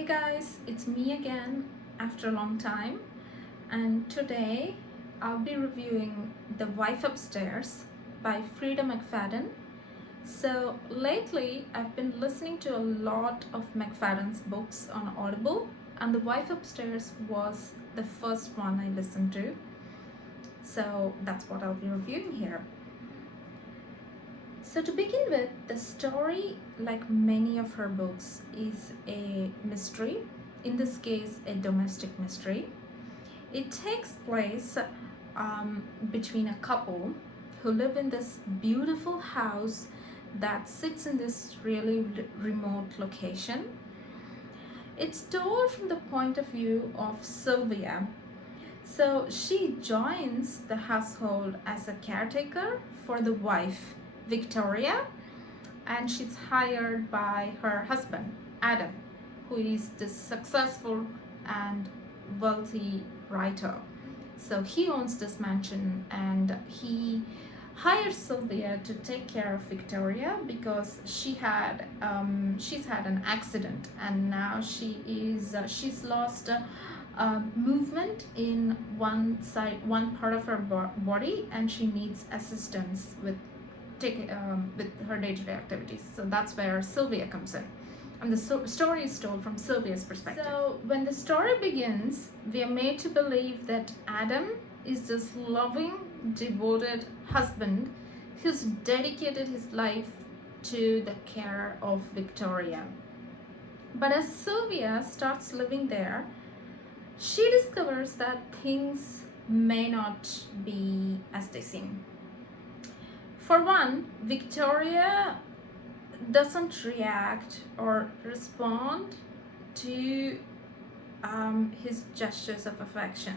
Hey guys, it's me again after a long time, and today I'll be reviewing The Wife Upstairs by Frieda McFadden. So, lately I've been listening to a lot of McFadden's books on Audible, and The Wife Upstairs was the first one I listened to. So, that's what I'll be reviewing here. So, to begin with, the story, like many of her books, is a mystery, in this case, a domestic mystery. It takes place between a couple who live in this beautiful house that sits in this really remote location. It's told from the point of view of Sylvia. So, she joins the household as a caretaker for the wife, Victoria, and she's hired by her husband, Adam, who is the successful and wealthy writer. So he owns this mansion and he hires Sylvia to take care of Victoria because she's had an accident and now she's lost movement in one part of her body, and she needs assistance with her day-to-day activities. So that's where Sylvia comes in. And the story is told from Sylvia's perspective. So when the story begins, we are made to believe that Adam is this loving, devoted husband who's dedicated his life to the care of Victoria. But as Sylvia starts living there, she discovers that things may not be as they seem. For one, Victoria doesn't react or respond to his gestures of affection.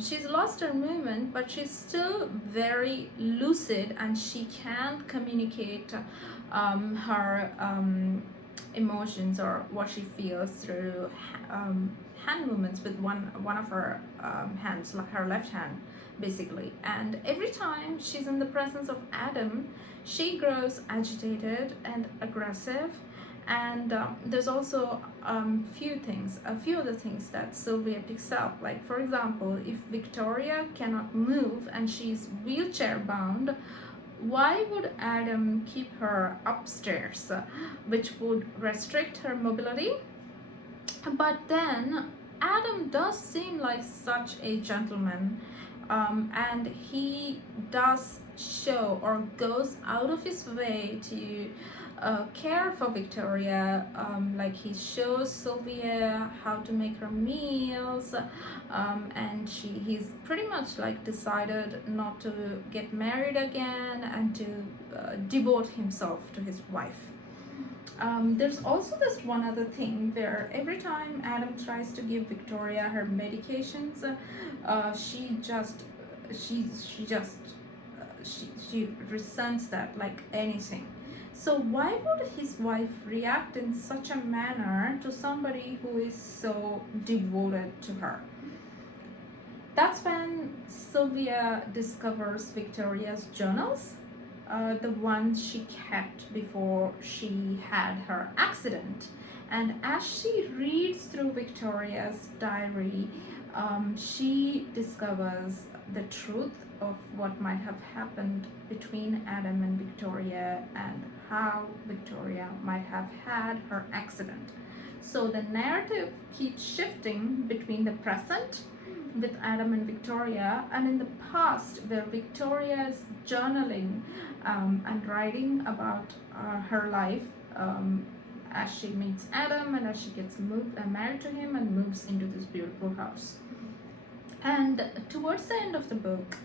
She's lost her movement, but she's still very lucid and she can communicate her emotions or what she feels through hand movements with one of her hands, like her left hand basically. And every time she's in the presence of Adam, she grows agitated and aggressive. And there's also a few other things that Sylvia picks up. Like, for example, if Victoria cannot move and she's wheelchair bound, why would Adam keep her upstairs, which would restrict her mobility? But then Adam does seem like such a gentleman, and he does show or goes out of his way to care for Victoria. Like, he shows Sylvia how to make her meals, and he's pretty much like decided not to get married again and to devote himself to his wife. There's also this one other thing where every time Adam tries to give Victoria her medications, she resents that like anything. So why would his wife react in such a manner to somebody who is so devoted to her? That's when Sylvia discovers Victoria's journals, the ones she kept before she had her accident. And as she reads through Victoria's diary, she discovers the truth of what might have happened between Adam and Victoria and how Victoria might have had her accident. So the narrative keeps shifting between the present with Adam and Victoria and in the past, where Victoria is journaling and writing about her life as she meets Adam and as she gets married to him and moves into this beautiful house. And towards the end of the book,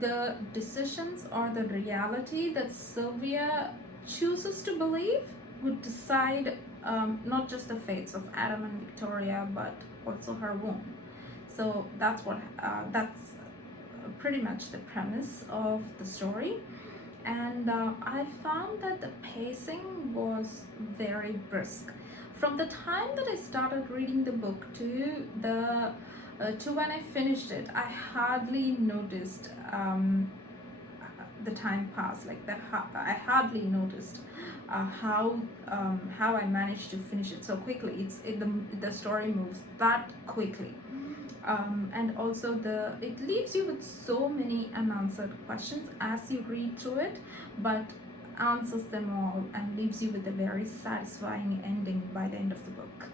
the decisions or the reality that Sylvia chooses to believe would decide not just the fates of Adam and Victoria, but also her womb. So that's pretty much the premise of the story. And I found that the pacing was very brisk. From the time that I started reading the book to when I finished it, I hardly noticed the time passed. Like I hardly noticed how I managed to finish it so quickly. The story moves that quickly, and also it leaves you with so many unanswered questions as you read through it, but answers them all and leaves you with a very satisfying ending by the end of the book.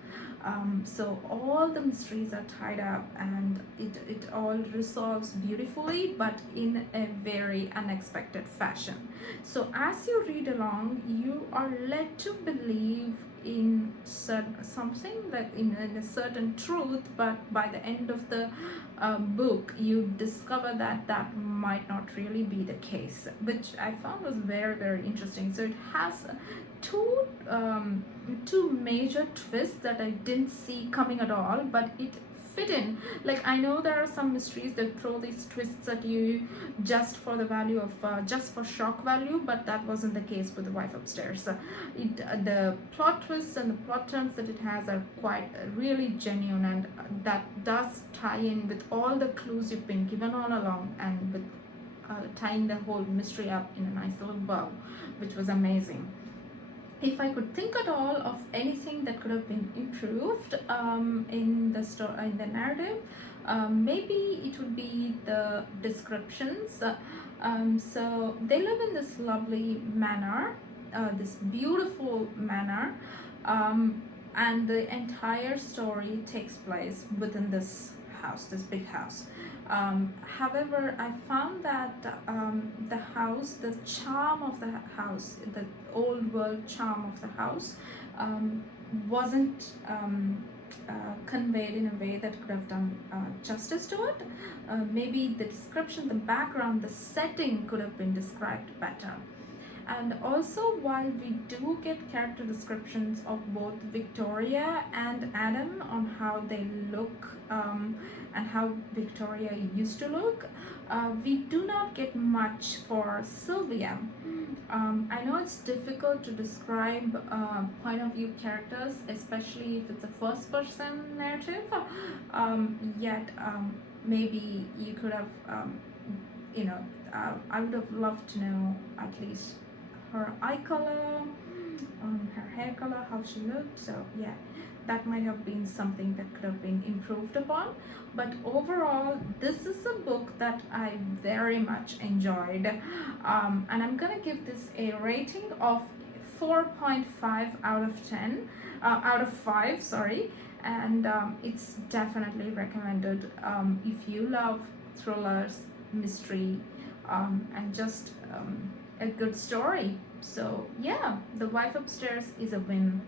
So all the mysteries are tied up, and it all resolves beautifully, but in a very unexpected fashion. So as you read along, you are led to believe in something, like in a certain truth, but by the end of the book you discover that that might not really be the case, which I found was very, very interesting. So it has two two major twists that I didn't see coming at all, but it fit in. Like, I know there are some mysteries that throw these twists at you just for the value of just for shock value, but that wasn't the case with The Wife Upstairs. The plot twists and the plot turns that it has are quite really genuine, and that does tie in with all the clues you've been given all along, and with tying the whole mystery up in a nice little bow, which was amazing. If I could think at all of anything that could have been improved in the story, in the narrative, maybe it would be the descriptions. So they live in this lovely manor, this beautiful manor, and the entire story takes place within this house, this big house. However, I found that the house, the charm of the house, the old world charm of the house, wasn't conveyed in a way that could have done justice to it. Maybe the description, the background, the setting could have been described better. And also, while we do get character descriptions of both Victoria and Adam on how they look, and how Victoria used to look, we do not get much for Sylvia. I know it's difficult to describe point of view characters, especially if it's a first person narrative, yet maybe you could have, you know, I would have loved to know at least her eye color, her hair color, how she looked. So yeah, that might have been something that could have been improved upon. But overall, this is a book that I very much enjoyed, and I'm gonna give this a rating of 4.5 out of 10, out of 5, sorry. And it's definitely recommended if you love thrillers, mystery, and just a good story. So yeah, The Wife Upstairs is a win.